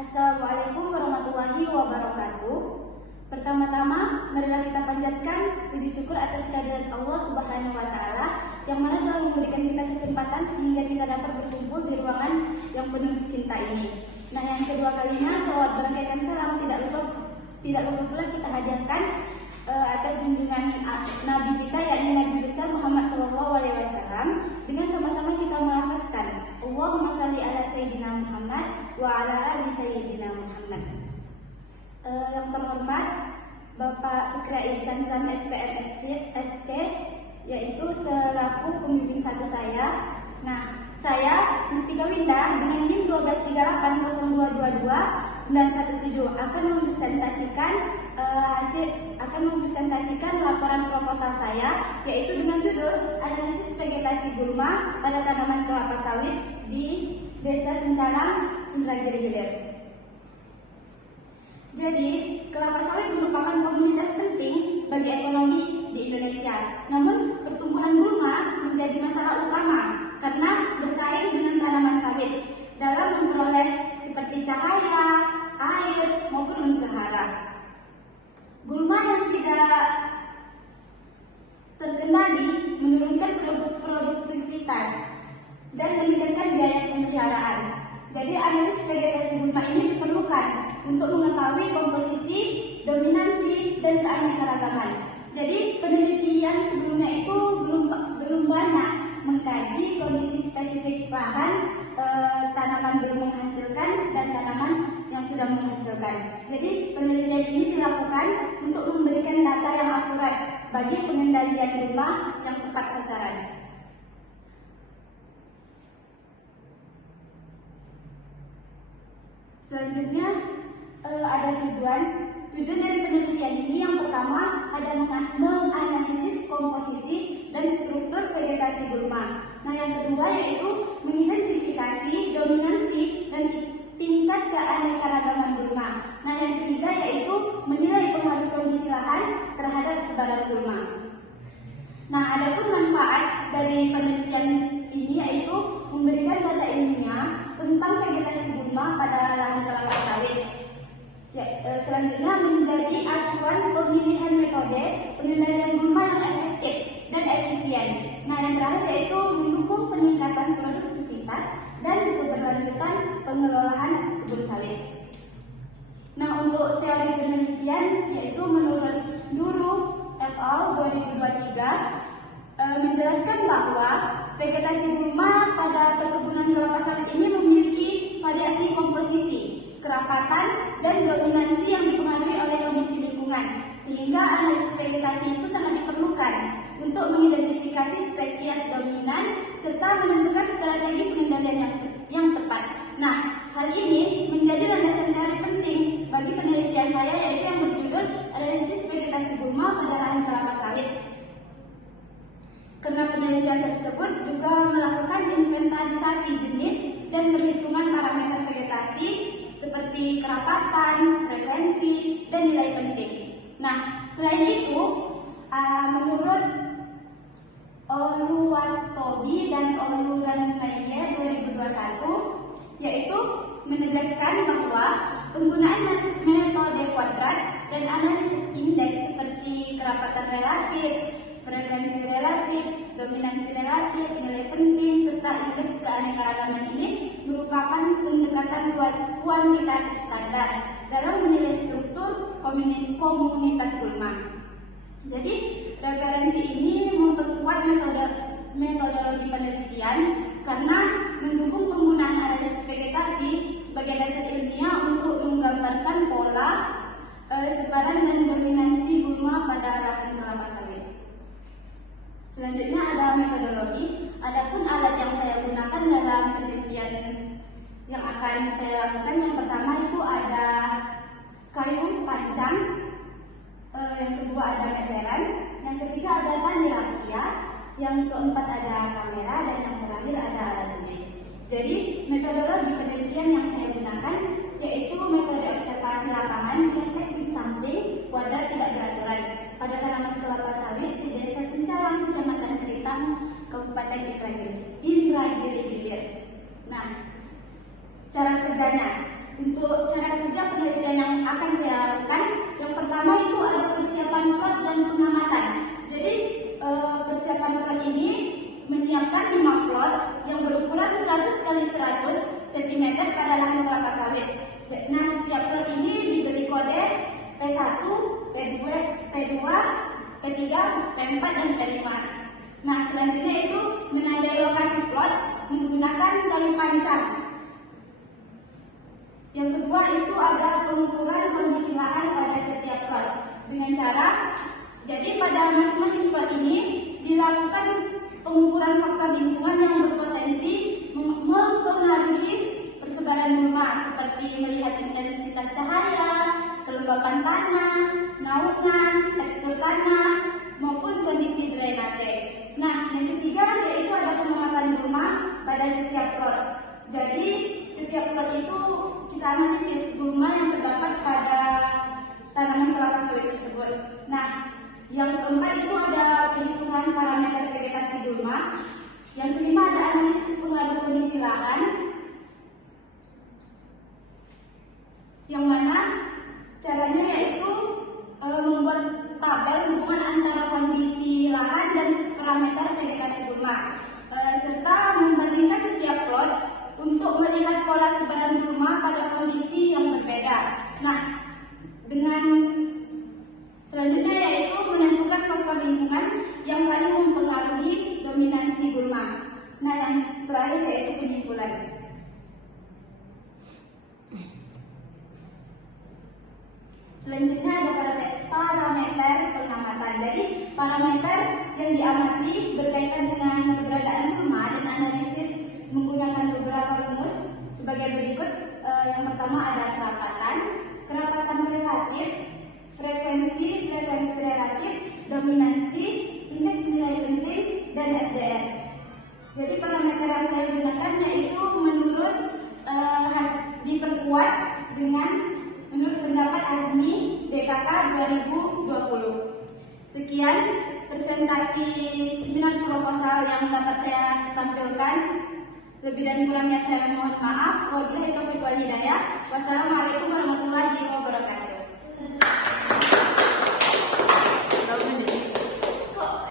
Assalamualaikum warahmatullahi wabarakatuh. Pertama-tama, marilah kita panjatkan puji syukur atas kehadirat Allah Subhanahu wa Ta'ala yang mana telah memberikan kita kesempatan sehingga kita dapat berkumpul di ruangan yang penuh cinta ini. Nah, yang kedua kalinya, salawat berkaitan salam tidak lupa pula kita hadiahkan atas junjungan Nabi kita, yakni Nabi besar Muhammad SAW, dengan sama-sama kita melafazkan Allahumma shalli ala Sayyidina Muhammad wa ala ali Sayyidina Muhammad. Yang terhormat Bapak Sukra Ihsan Zam SPM SC, yaitu selaku pembimbing satu saya. Nah, saya Mustika Winda dengan NIM 12380222917 akan mempresentasikan laporan proposal saya, yaitu dengan judul Analisis Vegetasi Gulma pada Tanaman Kelapa Sawit di Desa Sencalang, Indragiri Hilir. Jadi, kelapa sawit merupakan komoditas penting bagi ekonomi di Indonesia. Namun, pertumbuhan gulma menjadi masalah utama karena bersaing dengan tanaman sawit dalam memperoleh seperti cahaya, air, maupun unsur hara. Gulma yang tidak terkendali menurunkan produktivitas dan meningkatkan biaya pemeliharaan. Jadi, analisis vegetasi gulma ini diperlukan untuk mengetahui komposisi, dominansi, dan keanekaragaman. Jadi, penelitian sebelumnya itu belum banyak mengkaji kondisi spesifik lahan tanaman belum menghasilkan dan tanaman yang sudah menghasilkan. Jadi, penelitian ini dilakukan untuk memberikan data yang akurat bagi pengendalian gulma yang tepat sasaran. Selanjutnya ada tujuan dari penelitian ini. Yang pertama ada menganalisis komposisi dan struktur vegetasi gulma. Nah, yang kedua yaitu mengidentifikasi dominansi dan tingkat keanekaragaman gulma. Nah, yang ketiga yaitu menilai pengaruh kondisi lahan terhadap sebaran gulma. Nah, adapun manfaat dari penelitian ini yaitu memberikan data ilmiah tentang vegetasi gulma pada lahan kelapa sawit. Selanjutnya menjadi acuan pemilihan metode pengendalian gulma yang efektif dan efisien. Nah, yang terakhir yaitu mendukung peningkatan produktivitas dan keberlanjutan pengelolaan kebun sawit. Nah, untuk teori penelitian yaitu menurut Duru et al. 2023 menjelaskan bahwa vegetasi gulma pada perkebunan kelapa sawit ini memiliki variasi komposisi, kerapatan, dan dominansi yang dipengaruhi oleh kondisi lingkungan, sehingga analisis vegetasi itu sangat diperlukan untuk mengidentifikasi spesies dominan serta menentukan strategi pengendalian yang tepat. Nah, hal ini menjadi landasan teori penting bagi penelitian saya, yaitu yang berjudul Analisis Vegetasi Gulma pada Lahan Kelapa Sawit. Karena penelitian tersebut juga melakukan inventarisasi jenis dan perhitungan parameter vegetasi seperti kerapatan, frekuensi, dan nilai penting. Nah, selain itu, menurut Oluwatobi dan Oluranmaya 2021, yaitu menegaskan bahwa penggunaan metode kuadrat dan analisis indeks seperti kerapatan relatif, frekuensi relatif, dominansi relatif, nilai penting, serta indeks keanekaragaman ini merupakan pendekatan kuantitatif standar dalam menilai struktur komunitas gulma. Jadi, referensi ini memperkuat metodologi penelitian karena mendukung penggunaan analisis vegetasi sebagai dasar ilmiah untuk menggambarkan pola sebaran dan dominansi gulma pada lahan kelapa sawit. Selanjutnya ada metodologi. Adapun alat yang saya gunakan dalam penelitian yang akan saya lakukan, yang pertama itu ada kayu pancang, yang kedua ada meteran, yang ketiga ada tali rakiat, yang keempat ada kamera, dan yang terakhir ada alat tulis. Jadi metodologi penelitian yang saya gunakan yaitu metode observasi lapangan dengan teknik sampling kuadrat tidak beraturan pada tanaman kelapa sawit di Desa Sencalang, Kecamatan Keritang, Kabupaten Indragiri Hilir. Nah, cara kerjanya Untuk cara kerja penelitian yang akan saya lakukan, yang pertama itu ada persiapan plot dan pengamatan. Jadi persiapan plot ini menyiapkan 5 plot yang berukuran 100 kali 100 cm pada lahan kelapa sawit. Nah, setiap plot ini diberi kode P1, P2, P2, P3, P4, dan P5. Nah, selanjutnya itu menandai lokasi plot menggunakan kayu pancang. Yang kedua itu ada pengukuran kondisi lahan pada setiap plot dengan cara, jadi pada masing-masing plot ini dilakukan pengukuran faktor lingkungan yang berpotensi mempengaruhi persebaran gulma seperti melihat intensitas cahaya, kelembapan tanah, naungan, tekstur tanah, maupun kondisi drainase. Nah, yang ketiga yaitu ada pengamatan gulma pada setiap plot. Jadi setiap plot itu kita analisis gulma yang terdapat pada tanaman kelapa sawit tersebut. Nah, yang keempat itu ada perhitungan parameter vegetasi gulma. Yang kelima ada analisis pengaruh kondisi lahan, yang mana caranya yaitu membuat tabel hubungan antara kondisi lahan dan parameter vegetasi gulma, serta membandingkan setiap plot untuk melihat pola sebaran gulma pada kondisi yang berbeda. Nah, dengan selanjutnya yaitu menentukan faktor lingkungan yang paling mempengaruhi dominansi gulma. Nah, yang terakhir yaitu penyimpulan. Selanjutnya ada parameter pengamatan. Jadi parameter yang diamati berkaitan dengan keberadaan gulma dan analisis menggunakan beberapa rumus sebagai berikut. Yang pertama ada kerapatan relatif, frekuensi relatif, dominansi, indeks nilai penting, dan SDR. Jadi parameter yang saya gunakan yaitu diperkuat dengan menurut pendapat Azmi DKK 2020. Sekian presentasi seminar proposal yang dapat saya tampilkan. Lebih dan kurangnya saya mohon maaf. Wabillahi taufiq wal hidayah. Wassalamualaikum warahmatullahi wabarakatuh.